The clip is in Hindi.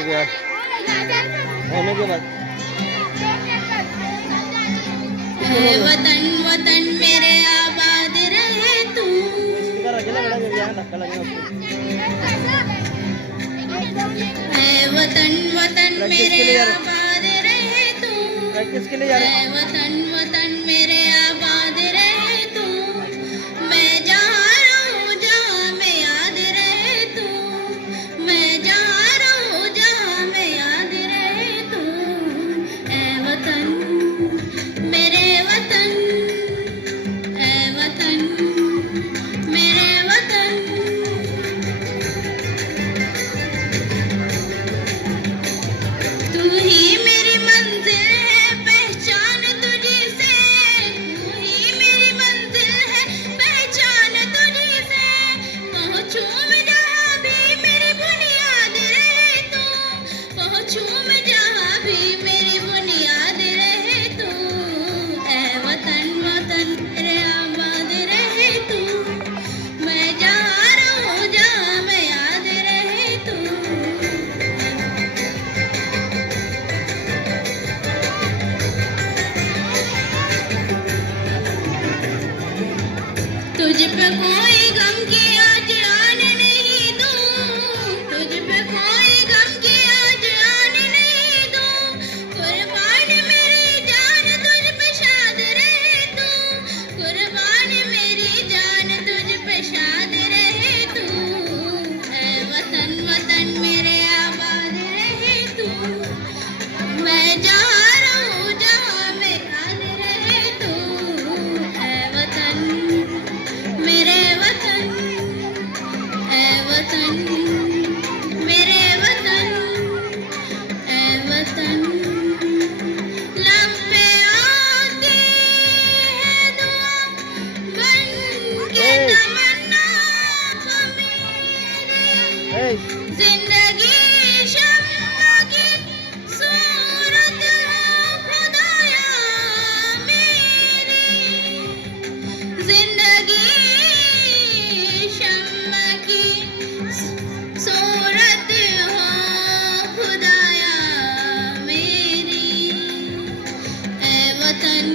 रुको यार, होने के बाद वतन वतन मेरे आबाद रहे तू। स्पीकर अकेले बड़ा गिर जाएगा, धक्का लगेगा उसको। वतन वतन मेरे आबाद रहे तू। प्रैक्टिस के लिए जा रहे हैं। वतन वतन मेरे आबाद रहे तू। मैं जहाँ रहूँ जहाँ में याद रहे तू। मैं जहाँ रहूँ जहाँ में याद रहे तू। ऐ वतन मेरे वतन, ऐ वतन मेरे वतन। तू ही मेरी मंजिल है, पहचान तुझी से। तू ही मेरी मंजिल है, पहचान तुझी से। पहुँचूं मैं जहाँ भी मेरी बुनियाद रहे तू। पहुँचूं मैं जहाँ भी मेरी बुनियाद रहे तू। ऐ वतन वतन मेरे आबाद रहे तू। मैं जहाँ रहूँ जहाँ में याद रहे तू। तुझ पे कोई गम की आज आने नहीं दूं। तुझ पे कोई गम की आज आने नहीं दूं। कुर्बान मेरी जान तुझ पे शाद रहे तू। कुर्बान मेरी जान तुझ पे शाद रहे तू। ऐ वतन वतन मेरे आबाद रहे तू। मैं जहाँ रहूँ जहाँ में याद रहे तू। ऐ वतन मेरे वतन, ऐ वतन मेरे वतन, ऐ वतन। लब पे आती है दुआ बन के तमन्ना मेरी। जिंदगी शम्मा की सूरत हो खुदाया मेरी। जिंदगी शम्मा की सूरत हो खुदाया मेरी। ऐ वतन